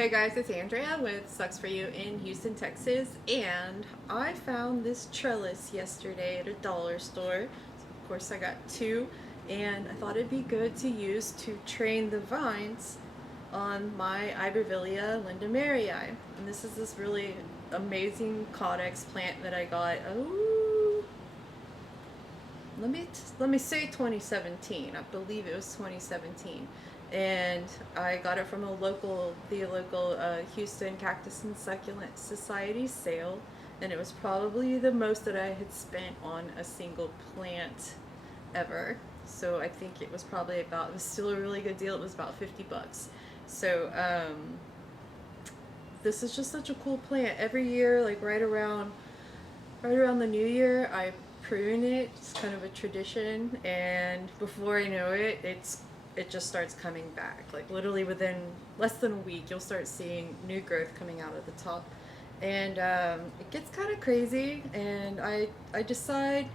Hey guys, it's Andrea with Sucs For You in Houston, Texas, and I found this trellis yesterday at a dollar store. So of course I got two, and I thought it'd be good to use to train the vines on my Ibervillea lindheimeri. And this is this really amazing Caudex plant that I got, let me say 2017. I believe it was 2017, and I got it from the local Houston Cactus and Succulent Society sale, and it was probably the most that I had spent on a single plant ever. So I think it was probably about, it was still a really good deal. It was about 50 bucks. So this is just such a cool plant. Every year, like right around the new year, I prune it. It's kind of a tradition, and before I know it, it just starts coming back. Like literally within less than a week, you'll start seeing new growth coming out of the top, and it gets kind of crazy. And I decide,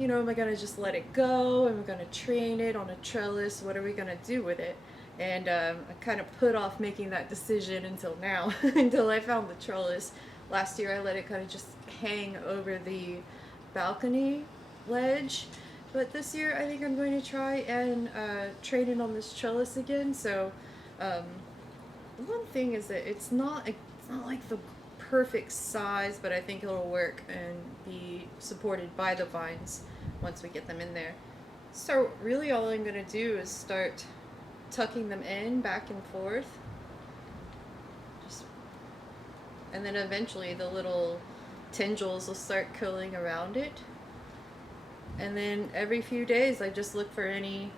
am I gonna just let it go? Am I gonna train it on a trellis? What are we gonna do with it? And I kind of put off making that decision until now, until I found the trellis. Last year I let it kind of just hang over the balcony ledge, but this year I think I'm going to try and train it on this trellis again. So one thing is that it's not like the perfect size, but I think it'll work and be supported by the vines once we get them in there. So really all I'm going to do is start tucking them in back and forth, and then eventually the little tendrils will start curling around it. And then every few days I just look for any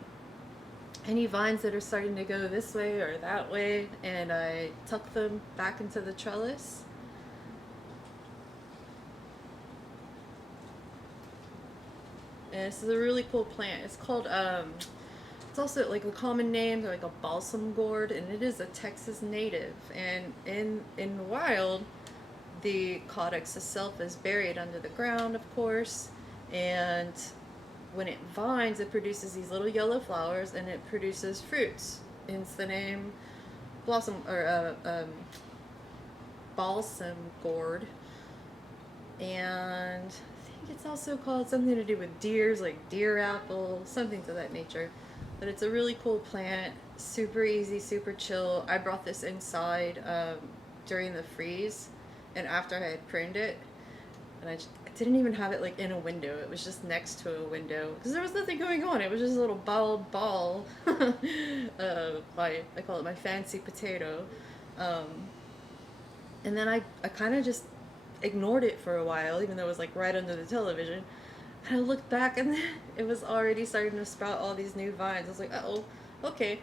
vines that are starting to go this way or that way, and I tuck them back into the trellis. And this is a really cool plant. It's called it's also like a common name, like a balsam gourd, and it is a Texas native. And in the wild, the caudex itself is buried under the ground, of course, and when it vines, it produces these little yellow flowers, and it produces fruits. Hence the name balsam gourd. And I think it's also called something to do with deers, like deer apple, something to that nature. But it's a really cool plant, super easy, super chill. I brought this inside during the freeze, and after I had pruned it, and I didn't even have it like in a window. It was just next to a window because there was nothing going on. It was just a little ball. I call it my fancy potato. And then I kind of just ignored it for a while, even though it was like right under the television. And I looked back, and it was already starting to sprout all these new vines. I was like, oh, okay.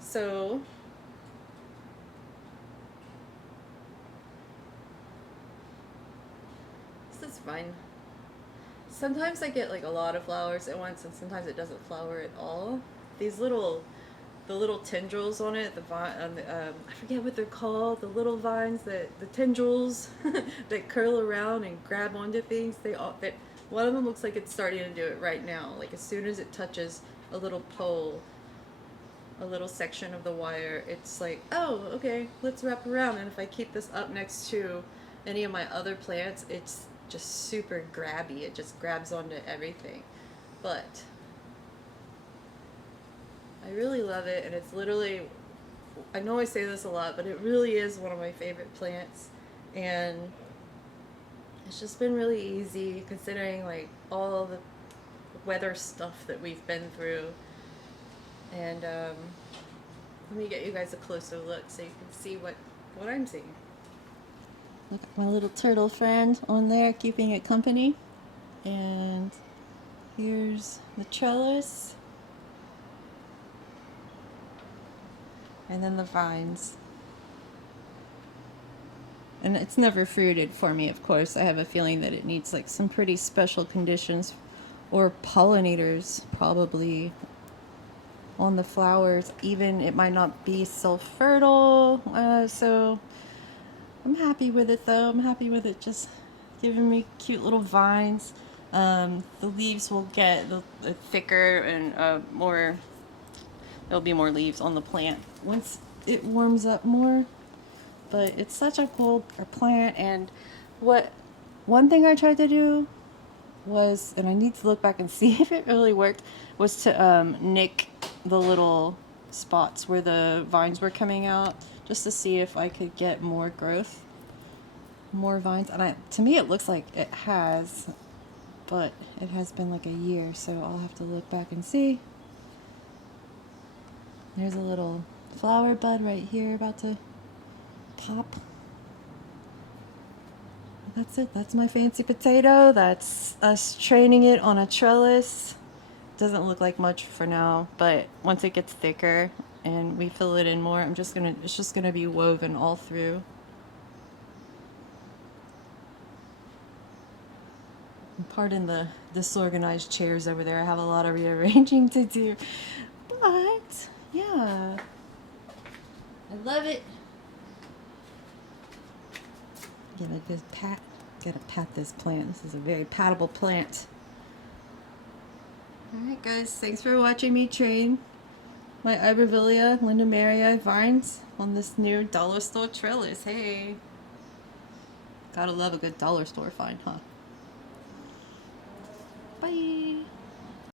So this is fine. Sometimes I get like a lot of flowers at once, and sometimes it doesn't flower at all. The little tendrils on it, I forget what they're called, the little vines, the tendrils that curl around and grab onto things. One of them looks like it's starting to do it right now. Like as soon as it touches a little pole, a little section of the wire, it's like, oh, okay, let's wrap around. And if I keep this up next to any of my other plants, it's just super grabby. It just grabs onto everything. But I really love it, and it's literally, I know I say this a lot, but it really is one of my favorite plants. And it's just been really easy considering like all the weather stuff that we've been through. And let me get you guys a closer look so you can see what I'm seeing. Look at my little turtle friend on there keeping it company. And here's the trellis. And then the vines. And it's never fruited for me, of course. I have a feeling that it needs like some pretty special conditions or pollinators probably on the flowers. Even it might not be self-fertile. So I'm happy with it though. I'm happy with it just giving me cute little vines. The leaves will get thicker and there'll be more leaves on the plant once it warms up more. but it's such a cool plant. And one thing I tried to do was, and I need to look back and see if it really worked, was to nick the little spots where the vines were coming out, just to see if I could get more growth, more vines. And to me it looks like it has, but it has been like a year, so I'll have to look back and see. There's a little flower bud right here about to pop. That's it. That's my fancy potato. That's us training it on a trellis. Doesn't look like much for now, but once it gets thicker and we fill it in more, it's just gonna be woven all through. Pardon the disorganized chairs over there. I have a lot of rearranging to do. But yeah, I love it. Gotta pat this plant. This is a very pattable plant. Alright guys, thanks for watching me train my Ibervillea lindheimeri vines on this new dollar store trellis. Hey, gotta love a good dollar store find, huh? Bye.